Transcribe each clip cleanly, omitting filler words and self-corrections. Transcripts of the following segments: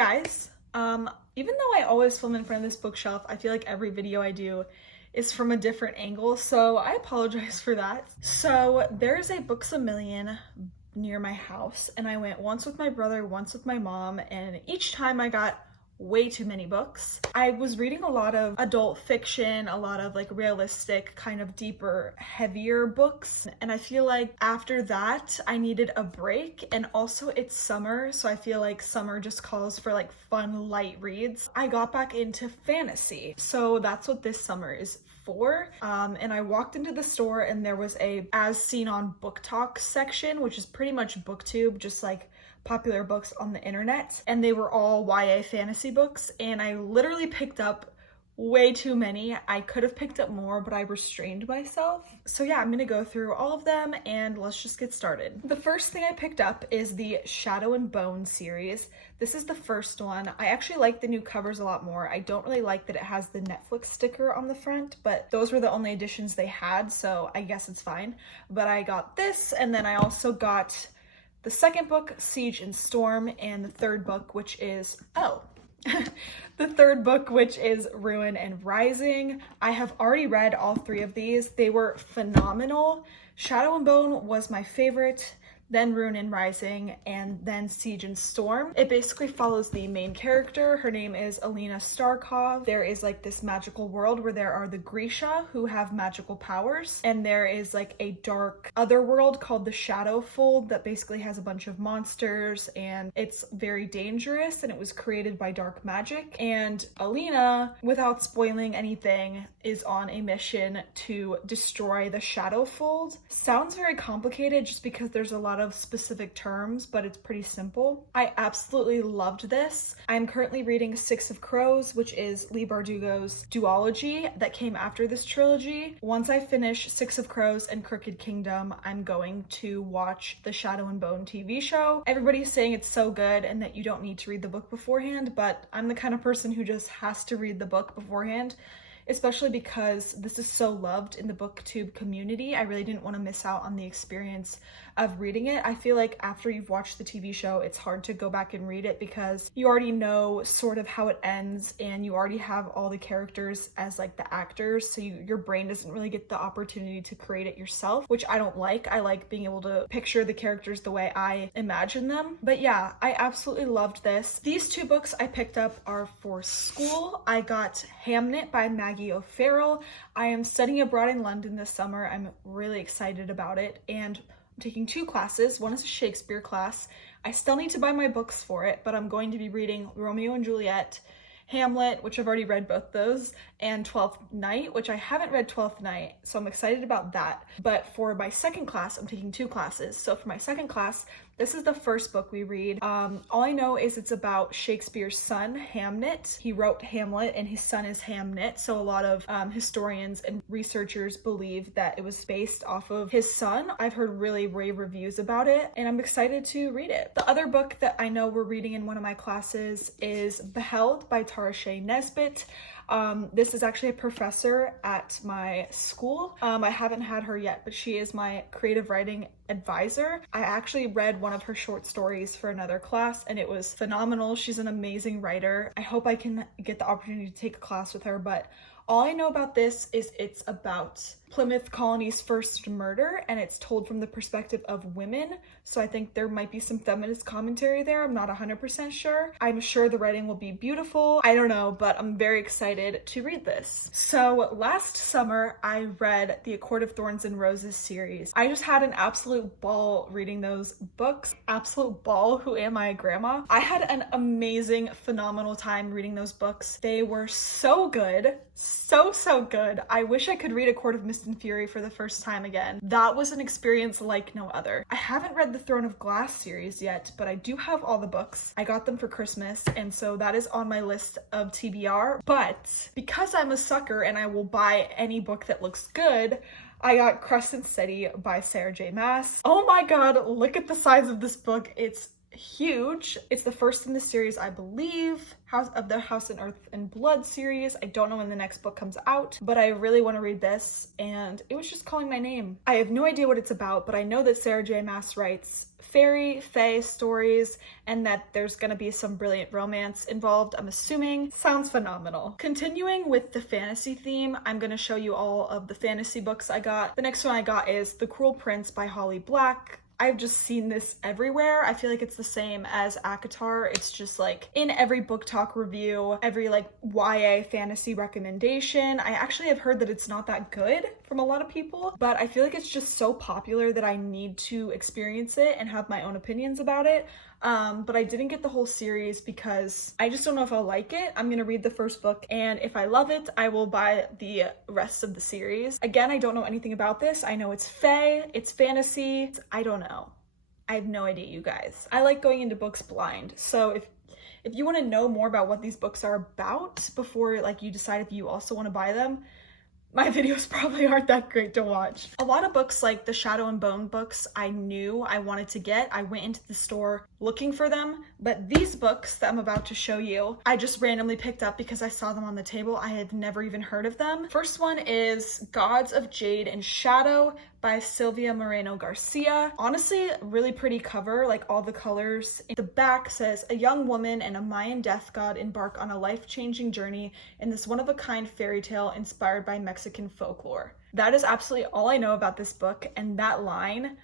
guys, even though I always film in front of this bookshelf, I feel like every video I do is from a different angle, so I apologize for that. So there's a Books A Million near my house, and I went once with my brother, once with my mom, and each time I got way too many books. I was reading a lot of adult fiction, a lot of like realistic, kind of deeper, heavier books, and I feel like after that I needed a break. And also it's summer, so I feel like summer just calls for like fun, light reads. I got back into fantasy, so that's what this summer is for. And I walked into the store and there was a As Seen on Book Talk section, which is pretty much booktube, just like popular books on the internet, and they were all YA fantasy books, and I literally picked up way too many. I could have picked up more, but I restrained myself. So yeah, I'm gonna go through all of them and let's just get started. The first thing I picked up is the Shadow and Bone series. This is the first one. I actually like the new covers a lot more. I don't really like that it has the Netflix sticker on the front, but those were the only editions they had, so I guess it's fine. But I got this, and then I also got the second book, Siege and Storm, and the third book, which is, the third book, which is Ruin and Rising. I have already read all three of these. They were phenomenal. Shadow and Bone was my favorite, then Ruin and Rising, and then Siege and Storm. It basically follows the main character. Her name is Alina Starkov. There is like this magical world where there are the Grisha who have magical powers, and there is like a dark other world called the Shadowfold that basically has a bunch of monsters, and it's very dangerous, and it was created by dark magic. And Alina, without spoiling anything, is on a mission to destroy the Shadowfold. Sounds very complicated just because there's a lot of specific terms, but it's pretty simple. I absolutely loved this. I'm currently reading Six of Crows, which is Leigh Bardugo's duology that came after this trilogy. Once I finish Six of Crows and Crooked Kingdom, I'm going to watch the Shadow and Bone TV show. Everybody's saying it's so good and that you don't need to read the book beforehand, but I'm the kind of person who just has to read the book beforehand, especially because this is so loved in the booktube community. I really didn't want to miss out on the experience of reading it. I feel like after you've watched the TV show, it's hard to go back and read it because you already know sort of how it ends, and you already have all the characters as like the actors, so your brain doesn't really get the opportunity to create it yourself, which I don't like. I like being able to picture the characters the way I imagine them. But yeah, I absolutely loved this. These two books I picked up are for school. I got Hamnet by Maggie O'Farrell. I am studying abroad in London this summer. I'm really excited about it, and I'm taking two classes. One is a Shakespeare class. I still need to buy my books for it, but I'm going to be reading Romeo and Juliet, Hamlet, which I've already read both those, and Twelfth Night, which I haven't read Twelfth Night, so I'm excited about that. But for my second class, I'm taking two classes. So for my second class, this is the first book we read. All I know is it's about Shakespeare's son, Hamnet. He wrote Hamlet and his son is Hamnet, so a lot of historians and researchers believe that it was based off of his son. I've heard really rave reviews about it, and I'm excited to read it. The other book that I know we're reading in one of my classes is Beheld by Tarashea Nesbit. This is actually a professor at my school. I haven't had her yet, but she is my creative writing advisor. I actually read one of her short stories for another class, and it was phenomenal. She's an amazing writer. I hope I can get the opportunity to take a class with her, but all I know about this is it's about Plymouth Colony's first murder, and it's told from the perspective of women, so I think there might be some feminist commentary there. I'm not 100% sure. I'm sure the writing will be beautiful. I don't know, but I'm very excited to read this. So last summer, I read the A Court of Thorns and Roses series. I just had an absolute ball reading those books. Absolute ball. Who am I, grandma? I had an amazing, phenomenal time reading those books. They were so good. So good. I wish I could read A Court of Mist and Fury for the first time again. That was an experience like no other. I haven't read the Throne of Glass series yet, but I do have all the books. I got them for Christmas, and so that is on my list of TBR. But because I'm a sucker and I will buy any book that looks good, I got Crescent by Sarah J. Maas. Oh my god, look at the size of this book. It's huge. It's the first in the series, I believe, of the House and Earth and Blood series. I don't know when the next book comes out, but I really want to read this, and it was just calling my name. I have no idea what it's about, but I know that Sarah J. Maas writes fairy, fae stories, and that there's gonna be some brilliant romance involved, I'm assuming. Sounds phenomenal. Continuing with the fantasy theme, I'm gonna show you all of the fantasy books I got. The next one I got is The Cruel Prince by Holly Black. I've just seen this everywhere. I feel like it's the same as ACOTAR. It's just like in every book talk review, every like YA fantasy recommendation. I actually have heard that it's not that good from a lot of people, but I feel like it's just so popular that I need to experience it and have my own opinions about it. But I didn't get the whole series because I just don't know if I'll like it. I'm gonna read the first book, and if I love it, I will buy the rest of the series. Again, I don't know anything about this. I know it's fae, it's fantasy, I don't know. I have no idea, you guys. I like going into books blind, so if you want to know more about what these books are about before like you decide if you also want to buy them, my videos probably aren't that great to watch. A lot of books like the Shadow and Bone books I knew I wanted to get. I went into the store looking for them, but these books that I'm about to show you, I just randomly picked up because I saw them on the table. I had never even heard of them. First one is Gods of Jade and Shadow by Silvia Moreno-Garcia. Honestly, really pretty cover, like all the colors. The back says, a young woman and a Mayan death god embark on a life-changing journey in this one-of-a-kind fairy tale inspired by Mexican folklore. That is absolutely all I know about this book, and that line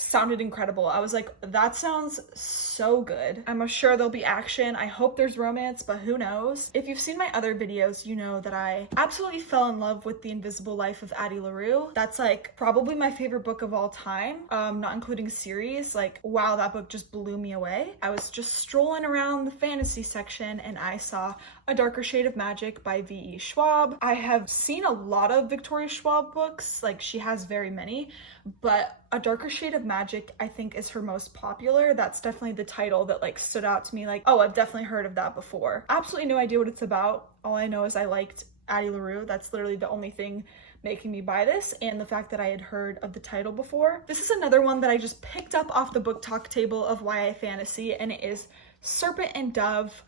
sounded incredible. I was like, that sounds so good. I'm sure there'll be action. I hope there's romance, but who knows? If you've seen my other videos, you know that I absolutely fell in love with The Invisible Life of Addie LaRue. That's like probably my favorite book of all time, not including series. Like, wow, that book just blew me away. I was just strolling around the fantasy section and I saw A Darker Shade of Magic by V.E. Schwab. I have seen a lot of Victoria Schwab books, like she has very many, but A Darker Shade of Magic I think is her most popular. That's definitely the title that like stood out to me, like, oh, I've definitely heard of that before. Absolutely no idea what it's about. All I know is I liked Addie LaRue. That's literally the only thing making me buy this, and the fact that I had heard of the title before. This is another one that I just picked up off the book talk table of YA fantasy, and it is Serpent and Dove.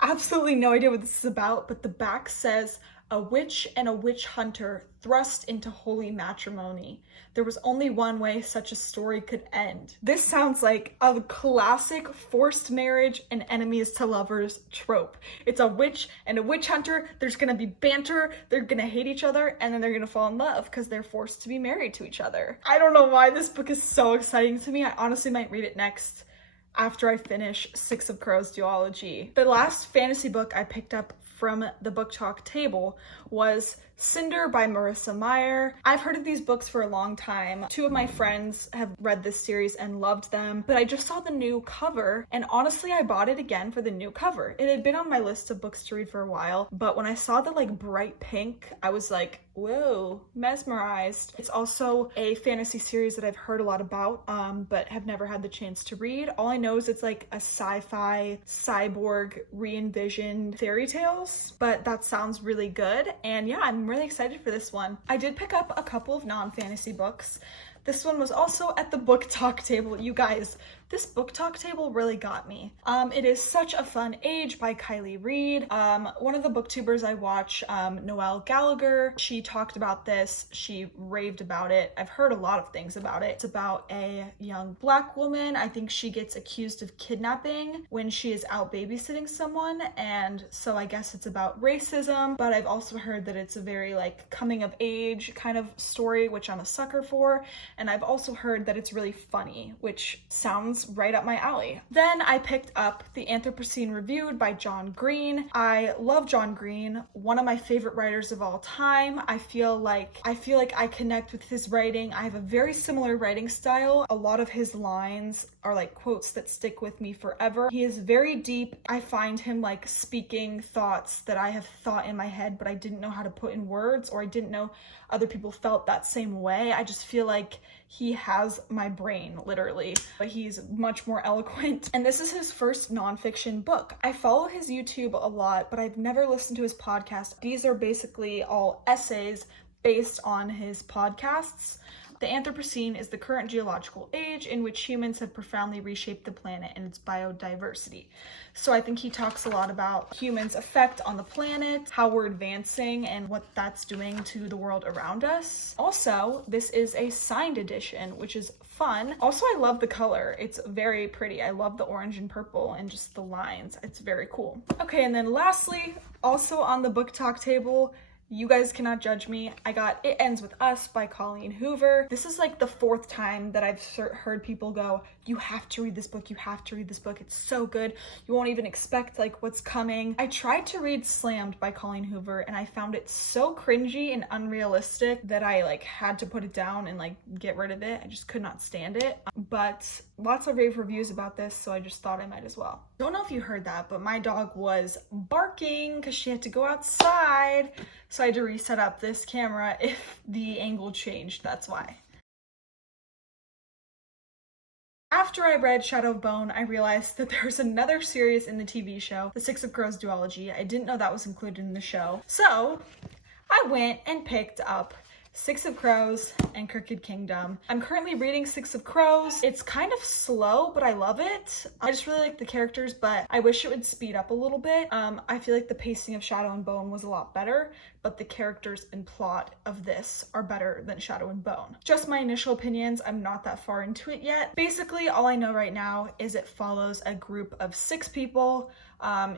Absolutely no idea what this is about, but the back says, a witch and a witch hunter thrust into holy matrimony. There was only one way such a story could end. This sounds like a classic forced marriage and enemies to lovers trope. It's a witch and a witch hunter. There's gonna be banter. They're gonna hate each other, and then they're gonna fall in love because they're forced to be married to each other. I don't know why this book is so exciting to me. I honestly might read it next after I finish Six of Crows Duology. The last fantasy book I picked up from the book talk table was Cinder by Marissa Meyer. I've heard of these books for a long time. Two of my friends have read this series and loved them, but I just saw the new cover, and honestly I bought it again for the new cover. It had been on my list of books to read for a while, but when I saw the like bright pink, I was like, whoa, mesmerized. It's also a fantasy series that I've heard a lot about, but have never had the chance to read. All I know is it's like a sci-fi cyborg re-envisioned fairy tales, but that sounds really good, and yeah, I'm really excited for this one. I did pick up a couple of non-fantasy books. This one was also at the book talk table. You guys, this book talk table really got me. It is Such a Fun Age by Kiley Reid. One of the booktubers I watch, Noelle Gallagher, she talked about this. She raved about it. I've heard a lot of things about it. It's about a young Black woman. I think she gets accused of kidnapping when she is out babysitting someone, and so I guess it's about racism, but I've also heard that it's a very like coming of age kind of story, which I'm a sucker for. And I've also heard that it's really funny, which sounds right up my alley. Then I picked up The Anthropocene Reviewed by John Green. I love John Green, one of my favorite writers of all time. I feel like I connect with his writing. I have a very similar writing style. A lot of his lines are like quotes that stick with me forever. He is very deep. I find him like speaking thoughts that I have thought in my head, but I didn't know how to put in words, or I didn't know other people felt that same way. I just feel like he has my brain, literally, but he's much more eloquent. And this is his first nonfiction book. I follow his YouTube a lot, but I've never listened to his podcast. These are basically all essays based on his podcasts. The Anthropocene is the current geological age in which humans have profoundly reshaped the planet and its biodiversity. So I think he talks a lot about humans' effect on the planet, how we're advancing, and what that's doing to the world around us. Also, this is a signed edition, which is fun. Also, I love the color. It's very pretty. I love the orange and purple and just the lines. It's very cool. Okay, and then lastly, also on the book talk table, you guys cannot judge me, I got It Ends With Us by Colleen Hoover. This is like the 4th time that I've heard people go, you have to read this book, you have to read this book, it's so good, you won't even expect like what's coming. I tried to read Slammed by Colleen Hoover and I found it so cringy and unrealistic that I like had to put it down and like get rid of it. I just could not stand it. But lots of rave reviews about this, so I just thought I might as well. Don't know if you heard that, but my dog was barking because she had to go outside. So I had to reset up this camera if the angle changed, that's why. After I read Shadow of Bone, I realized that there's another series in the TV show, The Six of Crows Duology. I didn't know that was included in the show. So I went and picked up Six of Crows and Crooked Kingdom. I'm currently reading Six of Crows. It's kind of slow, but I love it. I just really like the characters, but I wish it would speed up a little bit. I feel like the pacing of Shadow and Bone was a lot better, but the characters and plot of this are better than Shadow and Bone. Just my initial opinions, I'm not that far into it yet. Basically, all I know right now is it follows a group of 6 people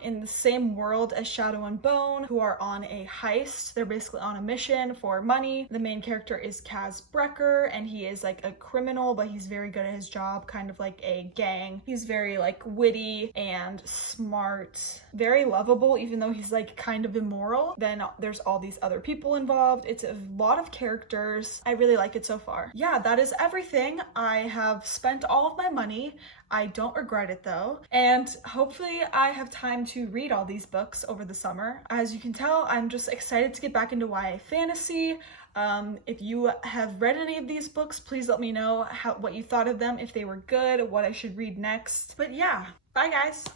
in the same world as Shadow and Bone who are on a heist. They're basically on a mission for money. The main character is Kaz Brecker, and he is like a criminal, but he's very good at his job, kind of like a gang. He's very like witty and smart, very lovable, even though he's like kind of immoral. Then there's all these other people involved. It's a lot of characters. I really like it so far. Yeah, that is everything. I have spent all of my money. I don't regret it though, and hopefully I have time to read all these books over the summer. As you can tell, I'm just excited to get back into YA fantasy. If you have read any of these books, please let me know what you thought of them, if they were good, what I should read next. But yeah, bye guys!